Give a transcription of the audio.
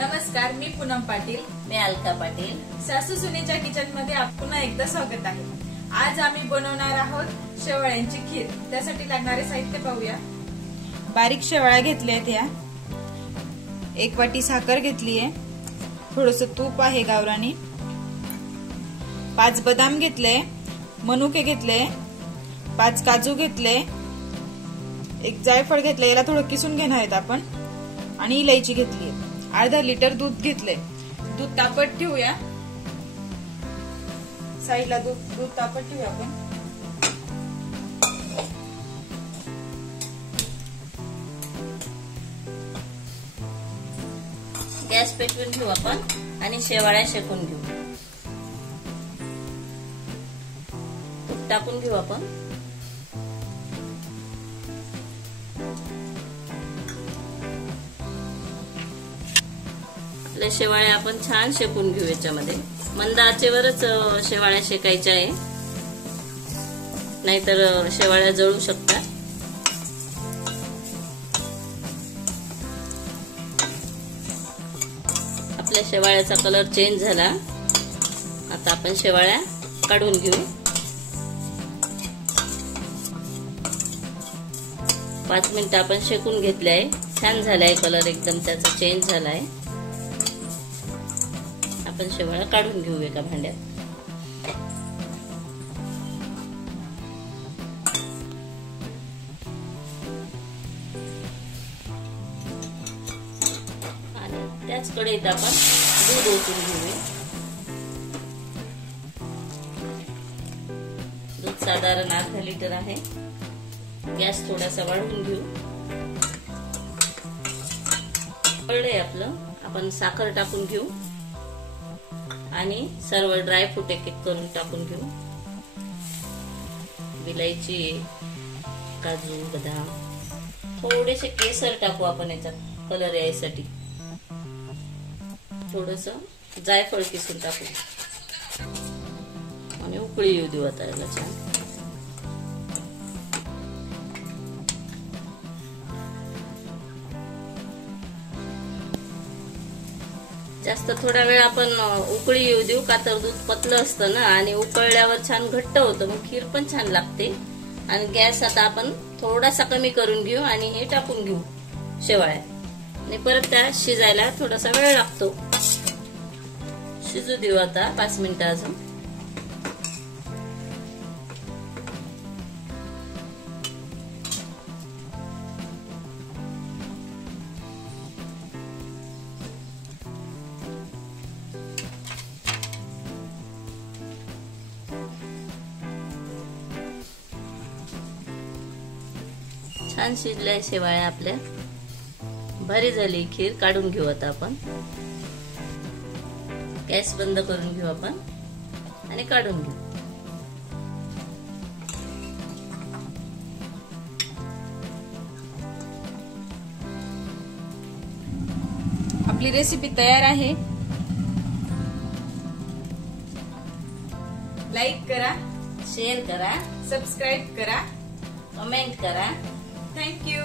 नमस्कार, मी पूनम पाटील. मी अलका पाटील. सासू सुनेच्या किचन मध्ये पुन्हा एकदा स्वागत आहे. आज आम्ही बनवणार आहोत शेवळ्यांची खीर. त्यासाठी लागणारे साहित्य पाहूया. बारीक शेवळ्या घेतल्या आहेत या. 1 वाटी साखर घेतली आहे. थोडस तूप आहे गावरानी. 5 बदाम घेतले, मनुके घेतले, 5 काजू घेतले, 1 जायफळ घेतले, याला थोडं किसून घेणार आहेत आपण, आणि इलायची घेतली. अर्धा लिटर दूध घेतले. दूध तापत ठेवूया साईडला. दूध तापत ठेवूया आपण. गॅस पेटवून घेऊ आपण आणि शेवाळ्या शेकून घेऊ. तूप टाकून घेऊ आपण. आपल्या शेवाळ्या आपण छान शेकून घेऊ. याच्यामध्ये मंद आचेवरच शेवाळ्या शेकायच्या आहे, नाहीतर शेवाळ्या जळू शकतात. आपल्या शेवाळ्याचा कलर चेंज झाला. आता आपण शेवाळ्या काढून घेऊ. 5 मिनिटं आपण शेकून घेतले आहे. छान झालाय कलर, एकदम त्याचा चेंज झालाय. आपण शेवाळ्या काढून घेऊ एका भांड्यात. आणि त्याच कढईत आपण दूध ओतून घेऊया. दूध साधारण अर्धा लिटर आहे. गॅस थोडासा वाढवून घेऊ. कळलंय आपलं. आपण साखर टाकून घेऊ आणि सर्व ड्रायफ्रूट एक एक करून टाकून घेऊ. विलायची, काजू, बदाम, थोडेसे केसर टाकू आपण याच्यात कलर यायसाठी. थोडस जायफळ किसून टाकू आणि उकळी येऊ देऊ आता याला छान. जास्त थोडा वेळ आपण उकळी येऊ देऊ, का तर दूध पतलं असतं ना, आणि उकळल्यावर छान घट्ट होतं, मग खीर पण छान लागते. आणि गॅस आता आपण थोडासा कमी करून घेऊ आणि हे टाकून घेऊ शेवाळ्या. आणि परत त्या शिजायला थोडासा वेळ लागतो. शिजू देऊ आता 5 मिनिटं अजून. छान शिजल्या शेवाळ्या आपल्या. भारी झाली खीर. काढून घेऊ आता आपण. गॅस बंद करून घेऊ आपण आणि काढून घेऊ. आपली रेसिपी तयार आहे. लाईक करा, शेअर करा, सबस्क्राईब करा, कमेंट करा. थँक्यू.